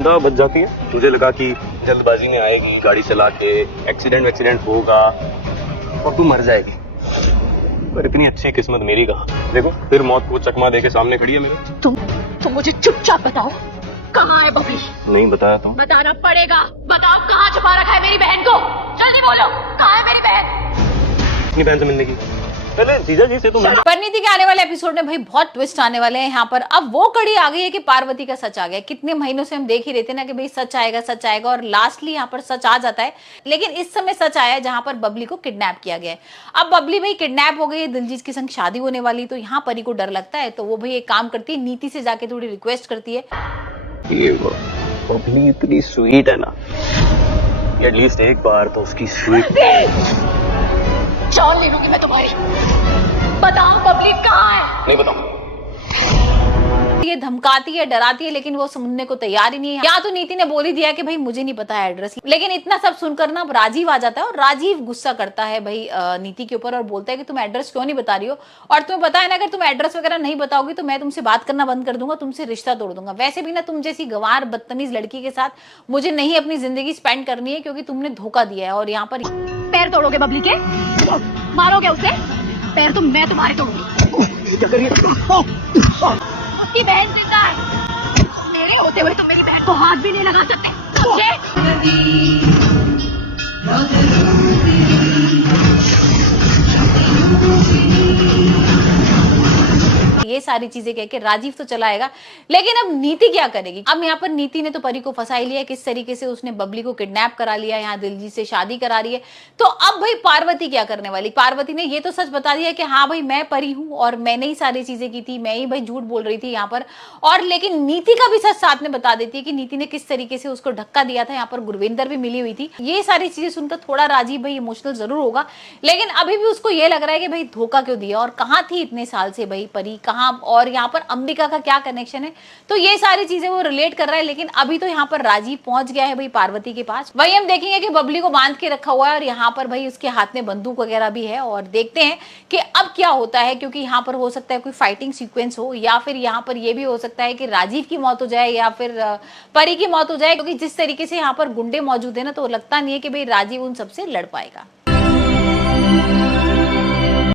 बच जाती है। तुझे लगा कि जल्दबाजी में आएगी, गाड़ी चला के एक्सीडेंट होगा और तू मर जाएगी, पर इतनी अच्छी किस्मत मेरी कहाँ। देखो फिर मौत को चकमा देके सामने खड़ी है मेरे। तुम मुझे चुपचाप बताओ, कहाँ है बबली? नहीं बताया तो बताना पड़ेगा। बताओ कहाँ छुपा रखा है मेरी बहन को? जल्दी बोलो, कहाँ है मेरी बहन? अपनी बहन से मिलने की पहले जीजा जी से तो मिल। परिणीति के आने वाले एपिसोड में भाई बहुत ट्विस्ट आने वाले हैं यहाँ पर। अब वो कड़ी आ गई है कि पार्वती का सच आ गया। कितने महीनों से हम देख ही रहे थे ना कि भाई सच आएगा और लास्टली यहाँ पर सच आ जाता है। लेकिन इस समय सच आया है जहां पर बबली को किडनैप किया गया है। अब बबली भाई किडनैप हो गई है, दिलजीत के संग शादी होने वाली, तो यहाँ परी को डर लगता है। तो वो भाई एक काम करती है, नीति से जाके थोड़ी रिक्वेस्ट करती है। ये बबली इतनी स्वीट है ना, एटलीस्ट एक बार तो उसकी स्वीट जान ले लूंगी मैं तुम्हारी। बताओ बबली कहाँ है? नहीं बताऊं। ये धमकाती है, डराती है, लेकिन वो सुनने को तैयार ही नहीं है। या तो नीति ने बोल ही दिया कि भाई मुझे नहीं पता है एड्रेस। लेकिन इतना सब सुनकर ना राजीव आ जाता है और राजीव गुस्सा करता है भाई नीति के ऊपर और बोलता है कि तुम एड्रेस क्यों नहीं बता रही हो, और तुम्हें पता है ना अगर तुम एड्रेस वगैरह नहीं बताओगी तो मैं तुमसे बात करना बंद कर दूंगा, तुमसे रिश्ता तोड़ दूंगा। वैसे भी ना तुम जैसी गंवार बदतमीज लड़की के साथ मुझे नहीं अपनी जिंदगी स्पेंड करनी है, क्योंकि तुमने धोखा दिया है। और यहाँ पर पैर तोड़ोगे बबली के? मारोगे उसे? पैर तो मैं तुम्हारे तोड़ूंगी। क्या कर रही है? आपकी बहन जिंदा है, मेरे होते हुए तुम मेरी बहन को हाथ भी नहीं लगा सकते। ये सारी चीजें कह के राजीव तो चलाएगा, लेकिन अब नीति क्या करेगी? अब यहाँ पर नीति ने तो परी को फंसा ही लिया, किस तरीके से उसने बबली को किडनैप करा लिया, यहाँ दिलजीत से शादी करा रही है। तो अब भाई पार्वती क्या करने वाली? पार्वती ने ये तो सच बता दिया कि हाँ भाई मैं परी हूँ और मैंने ही सारी चीजें की थी, मैं ही भाई झूठ बोल रही थी यहाँ पर। और लेकिन नीति का भी सच साथ में बता देती है कि नीति ने किस तरीके से उसको धक्का दिया था। यहाँ पर गुरविंदर भी मिली हुई थी। ये सारी चीजें सुनकर थोड़ा राजीव भाई इमोशनल जरूर होगा, लेकिन अभी भी उसको ये लग रहा है कि भाई धोखा क्यों दिया और कहाँ थी इतने साल से भाई परी, कहाँ और यहाँ पर अंबिका का क्या कनेक्शन है। तो ये सारी चीजें वो रिलेट कर रहा है। लेकिन अभी तो यहाँ पर राजीव पहुंच गया है भाई पार्वती के पास। वही हम देखेंगे कि बबली को बांध के रखा हुआ है और यहाँ पर भाई उसके हाथ में बंदूक वगैरह भी है, और देखते हैं कि अब क्या होता है, क्योंकि यहाँ पर हो सकता है कोई फाइटिंग सीक्वेंस हो, या फिर यहाँ पर यह भी हो सकता है कि राजीव की मौत हो जाए या फिर परी की मौत हो जाए, क्योंकि जिस तरीके से यहाँ पर गुंडे मौजूद है ना, तो लगता नहीं है कि भाई राजीव उन सबसे लड़ पाएगा।